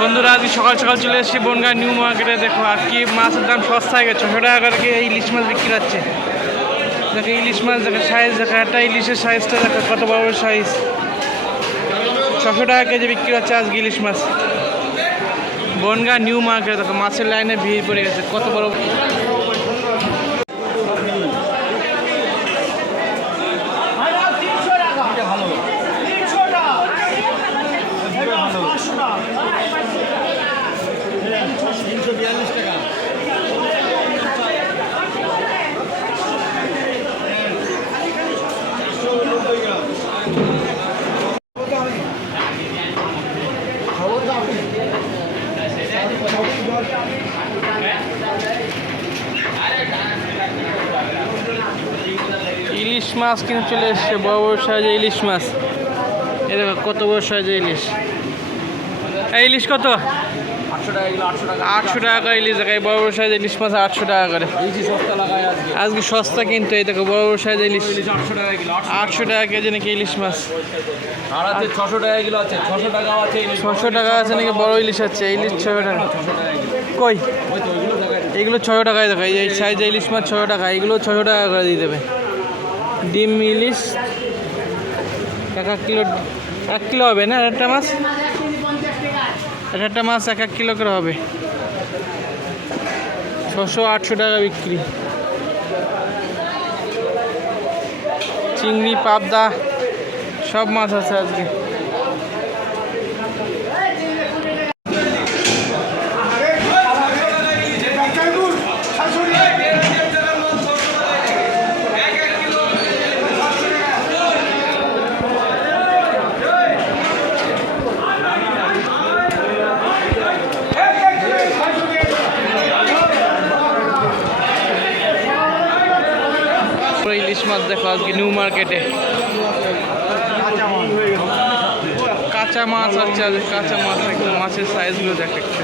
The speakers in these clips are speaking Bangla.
বন্ধুরা আজকে সকাল সকাল চলে এসেছি বনগাঁ নিউ মার্কেটে। দেখো, আর কি মাছের দাম সস্তা হয়ে গেছে। ছশো টাকা করে কি ইলিশ মাছ বিক্রি হচ্ছে? দেখো, ইলিশ মাছ, দেখো সাইজ দেখো, একটা ইলিশের সাইজটা দেখো, কত বড় বড় সাইজ ছশো টাকা কেজি বিক্রি হচ্ছে আজকে ইলিশ মাছ। বনগাঁ নিউ মার্কেটে দেখো, মাছের লাইনে ভিড় পড়ে গেছে, কত বড় ইলিশ মাছ কিন্তু চলে এসছে, বড় বড় সাইজে ইলিশ মাছ। এ দেখো, কত বড় সাইজে ইলিশ। ইলিশ কত? আটশো টাকা টাকা। টাকা করে ইলিশ দেখো এই বড় বড় সাইজে ইলিশ মাছ আটশো টাকা করে। আজকে। সস্তা কিন্তু এই দেখো বড় বড় সাইজে ইলিশ আটশো টাকা টাকা। কেজি নাকি ইলিশ মাছ? আর আছে ছশো টাকা কিলো আছে ছশো টাকাও আছে ছশো টাকা আছে নাকি বড় ইলিশ আছে? ইলিশ ছশো টাকা টাকা কই? দেখায় এগুলো ছশো টাকায় দেখো এই সাইজে ইলিশ মাছ ছশো টাকা এগুলো ছশো টাকা করে দিয়ে দেবে। ডিম ইলিশ এক এক কিলো এক কিলো হবে না একটা মাছ? এক একটা মাছ এক এক কিলো করে হবে। ছশো আটশো টাকা বিক্রি। চিংড়ি, পাবদা, সব মাছ আছে আজকে। ইলিশ মাছ দেখো আজকে নিউ মার্কেটে কাঁচা মাছ আছে আজকে, কাঁচা মাছ একদম মাছের সাইজগুলো দেখ একটু।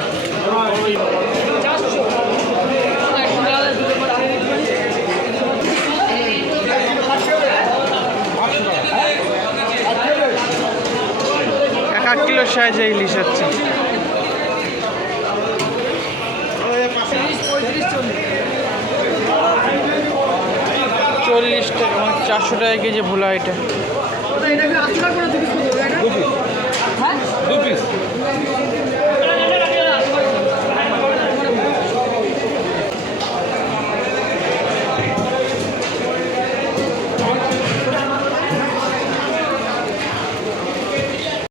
এক কিলো সাইজে ইলিশ হচ্ছে। চল্লিশ টাকা মানে চারশো টাকা কেজি ভোলা এটা।